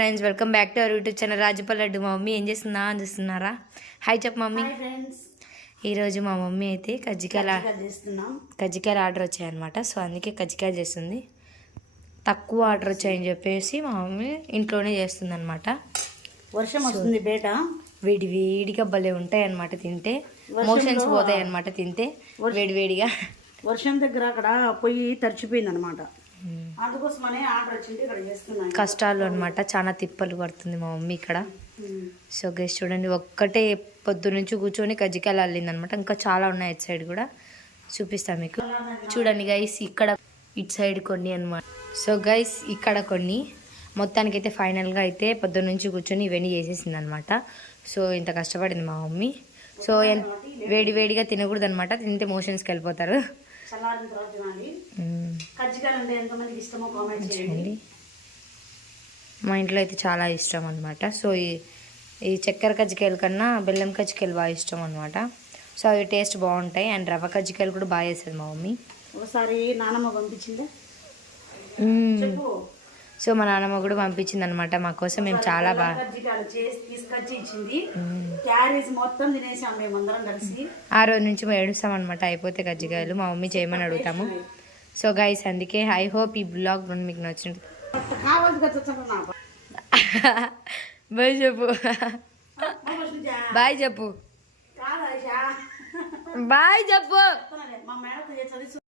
Friends welcome back to our YouTube channel Rajapalli laddu. మా mummy ఏం చేస్తుందా అని చూస్తున్నారా? హాయ్ చెప్పు మమ్మీ. ఈరోజు మా మమ్మీ అయితే కజ్జికాయలు ఆర్డర్ వచ్చాయన్నమాట. సో అందుకే కజ్జికాయలు చేస్తుంది. తక్కువ ఆర్డర్ వచ్చాయని చెప్పేసి మా మమ్మీ ఇంట్లోనే చేస్తుంది అనమాట. వర్షం వస్తుంది బేట, వేడి వేడిగా భలే ఉంటాయి అనమాట. తింటే మోషన్స్ పోతాయి అనమాట. తింటే వేడి వేడిగా. వర్షం దగ్గర అక్కడ పొయ్యి తడిచిపోయింది అనమాట. అందుకోసమనే ఆర్డర్ వచ్చింది, ఇక్కడ చేస్తున్నాను. కష్టాలు అనమాట, చాలా తిప్పలు పడుతుంది మా మమ్మీ ఇక్కడ. సో గైస్ చూడండి, ఒక్కటే పొద్దు నుంచి కూర్చొని కజ్జికాయలు అల్లింది అనమాట. ఇంకా చాలా ఉన్నాయి ఇటు సైడ్ కూడా, చూపిస్తాను మీకు. చూడండి గైస్, ఇక్కడ ఇటు సైడ్ కొన్ని అనమాట. సో గైస్ ఇక్కడ కొన్ని, మొత్తానికి అయితే ఫైనల్గా అయితే పొద్దు నుంచి కూర్చొని ఇవన్నీ చేసేసింది అనమాట. సో ఇంత కష్టపడింది మా మమ్మీ. సో వేడి వేడిగా తినకూడదు అనమాట, తింటే మోషన్స్కి వెళ్ళిపోతారు. మా ఇంట్లో అయితే చాలా ఇష్టం అనమాట. సో ఈ చక్కెర కజ్జికాయల కన్నా బెల్లం కజ్జికాయలు బాగా ఇష్టం అనమాట. సో అవి టేస్ట్ బాగుంటాయి. అండ్ రవ్వ కజ్జికాయలు కూడా బాగా చేస్తుంది మా మమ్మీ. ఒకసారి నానమ్మ పంపించిందా? సో మా నాన్నమ్మ కూడా పంపించింది అనమాట మా కోసం. మేము చాలా బాగా తీసుకొచ్చి ఇచ్చింది. క్యారేజ్ మొత్తం తినేసాం మేమందరం కలిసి. ఆ రోజు నుంచి మేము ఏడుస్తాం అనమాట అయిపోతే కజ్జికాయలు. మా మమ్మీ చేయమని అడుగుతాము. సో గైస్ అందుకే ఐ హోప్ ఈ బ్లాగ్ మీకు నచ్చింది. బాయ్ చెప్పు, బాయ్ చెప్పు, బాయ్ చెప్పు.